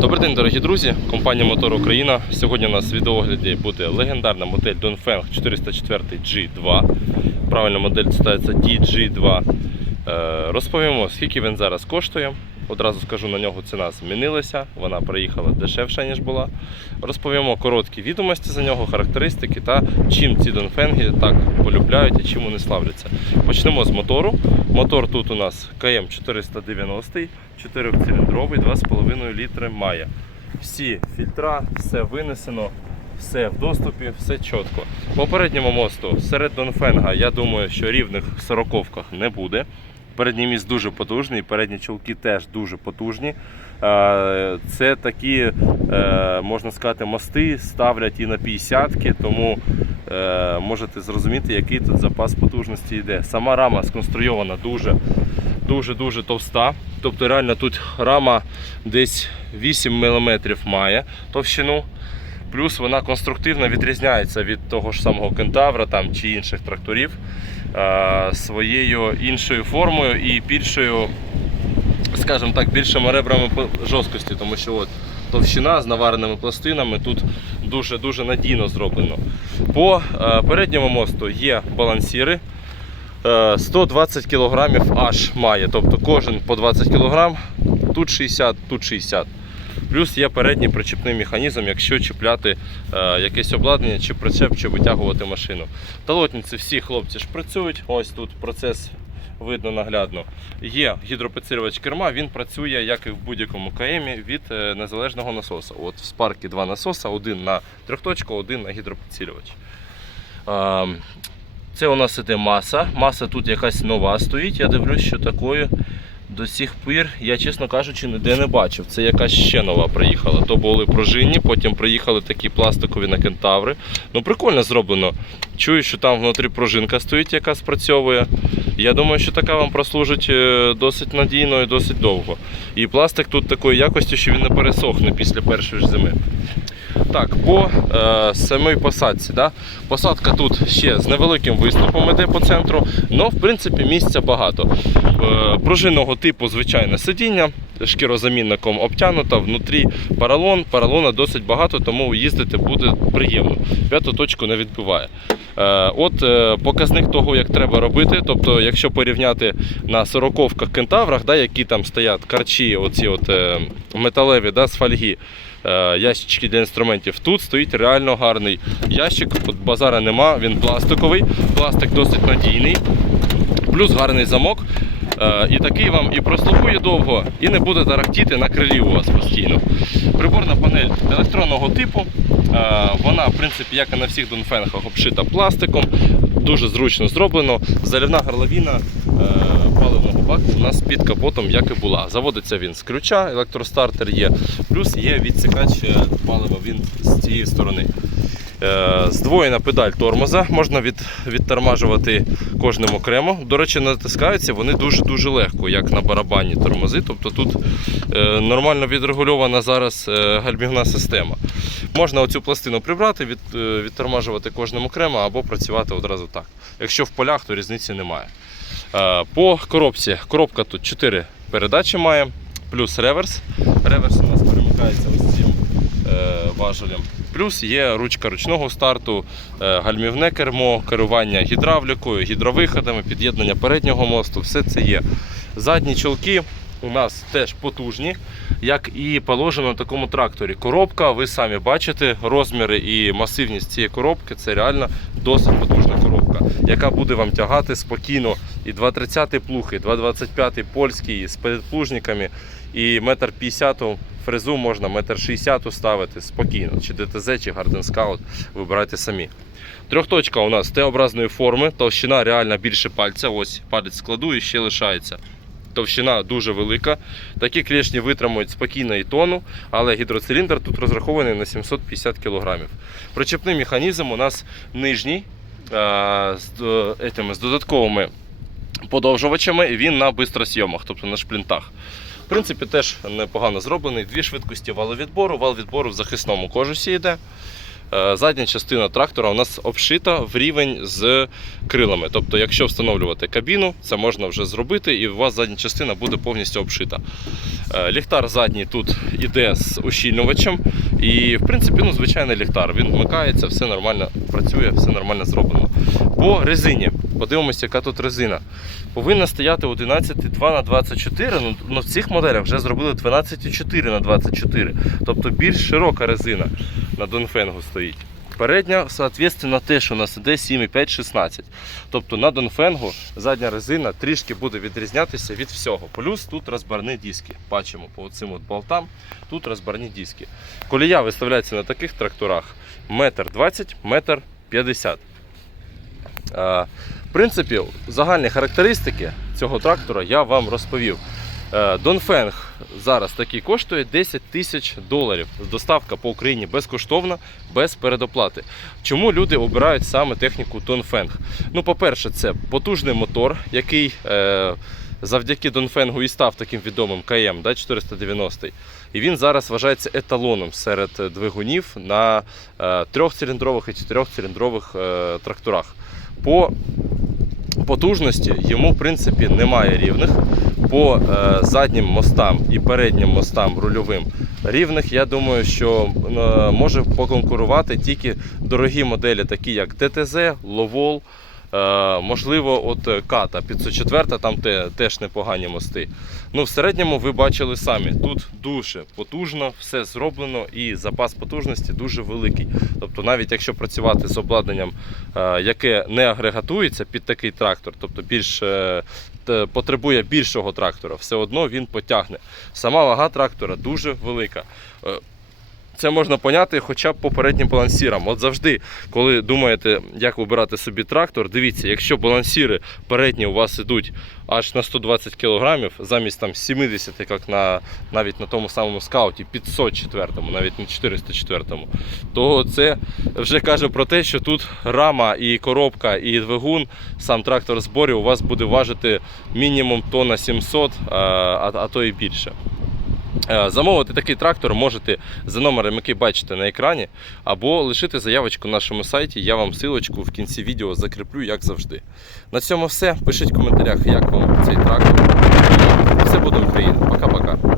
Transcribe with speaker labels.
Speaker 1: Добрий день, дорогі друзі! Компанія Мотор Україна. Сьогодні у нас в відеогляді буде легендарна модель Dongfeng 404 G2. Правильна модель читається DG2. Е, Розповімо, скільки він зараз коштує. Одразу скажу, на нього ціна змінилася, вона приїхала дешевше, ніж була. Розповімо короткі відомості за нього, характеристики та чим ці Донфенги так полюбляють і чим вони славляться. Почнемо з мотору. Мотор тут у нас КМ 490, 4-циліндровий, 2,5 літри має. Всі фільтра, все винесено, все в доступі, все чітко. По передньому мосту серед Донфенга, я думаю, що рівних сороковках не буде. Передній міст дуже потужний, передні чолки теж дуже потужні. Е, Це такі, е, можна сказати, мости ставлять і на 50-ки, тому е, можете зрозуміти, який тут запас потужності йде. Сама рама сконструйована дуже дуже-дуже товста. Тобто реально тут рама десь 8 мм має товщину. Плюс вона конструктивно відрізняється від того ж самого кентавра там, чи інших тракторів е, своєю іншою формою і більшою, скажімо так, більшими ребрами жорсткості, тому що от товщина з навареними пластинами тут дуже-дуже надійно зроблено. По е, передньому мосту є балансіри. Е, 120 кг аж має, тобто кожен по 20 кг, тут 60, тут 60. Плюс є передній причепний механізм, якщо чіпляти е, якесь обладнання чи причеп, чи витягувати машину. Талотниці всі хлопці ж працюють. Ось тут процес видно наглядно. Є гідропідсилювач керма, він працює, як і в будь-якому КМі, від е, незалежного насоса. От в спаркі два насоса, один на трьохточку, один на гідропідсилювач. Е, це у нас іде маса. Маса тут якась нова стоїть. Я дивлюсь, що такої до сих пір, я, чесно кажучи, ніде не бачив. Це якась ще нова приїхала. То були пружинні, потім приїхали такі пластикові на кентаври. Ну, прикольно зроблено. Чую, що там внутрі пружинка стоїть, яка спрацьовує. Я думаю, що така вам прослужить е, досить надійно і досить довго. І пластик тут такої якості, що він не пересохне після першої ж зими. Так, по е, самій посадці. Да? Посадка тут ще з невеликим виступом іде по центру, але в принципі місця багато. Е, пружинного типу звичайне сидіння, шкірозамінником обтянуто, внутрі поролон. Поролона досить багато, тому їздити буде приємно. П'яту точку не відбиває. Е, от е, показник того, як треба робити. Тобто, якщо порівняти на сороковках кентаврах, да, які там стоять карчі, оці от, е, металеві да, з фольги. Е, ящички для інструментів. Тут стоїть реально гарний ящик, от базара нема, він пластиковий, пластик досить надійний, плюс гарний замок. Е, І такий вам і прослухує довго, і не буде тарахтіти на крилі у вас постійно. Приборна панель електронного типу. Е, Вона, в принципі, як і на всіх донфенгах, обшита пластиком, дуже зручно зроблено. Заливна горловина е, паливного у нас під капотом, як і була. Заводиться він з ключа, електростартер є, плюс є відсікач е, палива він з цієї сторони. Е, Здвоєна педаль тормоза, можна від, відтормажувати кожним окремо. До речі, натискаються вони дуже-дуже легко, як на барабані тормози. Тобто тут е, нормально відрегульована зараз е, гальмівна система. Можна оцю пластину прибрати, від, е, відтормажувати кожним окремо або працювати одразу так. Якщо в полях, то різниці немає. Е, По коробці. Коробка тут 4 передачі має, плюс реверс. Реверс у нас перемикається ось цим е, важелем. Плюс є ручка ручного старту, е, гальмівне кермо, керування гідравлікою, гідровиходами, під'єднання переднього мосту. Все це є. Задні чолки у нас теж потужні, як і положено на такому тракторі. Коробка, ви самі бачите, розміри і масивність цієї коробки це реально досить потужна коробка, яка буде вам тягати спокійно і 2,30 плуг, і 2,25 польський з передплужниками, і 1,50 м фрезу можна 1,60 м ставити спокійно, чи ДТЗ, чи Garden Scout, вибирайте самі. Трьохточка у нас Т-образної форми, товщина реально більше пальця. Ось палець складу і ще лишається. Товщина дуже велика. Такі клешні витримують спокійно і тону, але гідроциліндр тут розрахований на 750 кг. Причепний механізм у нас нижній з, до- етими, з додатковими подовжувачами, він на бистросйомах, тобто на шплінтах. В принципі, теж непогано зроблений. Дві швидкості валовідбору. Вал відбору в захисному кожусі йде. Е, задня частина трактора у нас обшита в рівень з крилами. Тобто, якщо встановлювати кабіну, це можна вже зробити, і у вас задня частина буде повністю обшита. Е, Ліхтар задній тут іде з ущільнювачем. І, в принципі, ну, звичайний ліхтар. Він вмикається, все нормально працює, все нормально зроблено. По резині. Подивимося, яка тут резина. Повинна стояти 11,2 на 24, ну, ну в цих моделях вже зробили 12,4 на 24. Тобто більш широка резина на Донфенгу стоїть. Передня, соответственно, теж у нас іде 7,5-16. Тобто на Донфенгу задня резина трішки буде відрізнятися від всього. Плюс тут розбарні диски. Бачимо по цим болтам, тут розбарні диски. Колія виставляється на таких тракторах метр 20, метр 50. Е, В принципі, загальні характеристики цього трактора я вам розповів. Е, Донфенг зараз такий коштує 10 тисяч доларів. Доставка по Україні безкоштовна, без передоплати. Чому люди обирають саме техніку Донфенг? Ну, по-перше, це потужний мотор, який е, завдяки Донфенгу і став таким відомим КМ да, 490. І він зараз вважається еталоном серед двигунів на трьохциліндрових і чотирьохциліндрових тракторах. По потужності йому, в принципі, немає рівних. По е, заднім мостам і переднім мостам рульовим рівних, я думаю, що е, може поконкурувати тільки дорогі моделі, такі як ТТЗ, Ловол, можливо, от е, Ката 504, там теж непогані мости. Ну, в середньому ви бачили самі, тут дуже потужно, все зроблено і запас потужності дуже великий. Тобто, навіть якщо працювати з обладнанням, е, яке не агрегатується під такий трактор, тобто більш е, потребує більшого трактора, все одно він потягне. Сама вага трактора дуже велика. Це можна поняти хоча б по переднім балансірам. От завжди, коли думаєте, як вибирати собі трактор, дивіться, якщо балансіри передні у вас ідуть аж на 120 кг, замість там 70, як на навіть на тому самому скауті, 504, навіть на 404, то це вже каже про те, що тут рама і коробка, і двигун, сам трактор зборі у вас буде важити мінімум тонна 700, а, а, а то і більше. Е, Замовити такий трактор можете за номером, який бачите на екрані, або лишити заявочку на нашому сайті. Я вам силочку в кінці відео закріплю, як завжди. На цьому все. Пишіть в коментарях, як вам цей трактор. Все буде Україна. Пока-пока.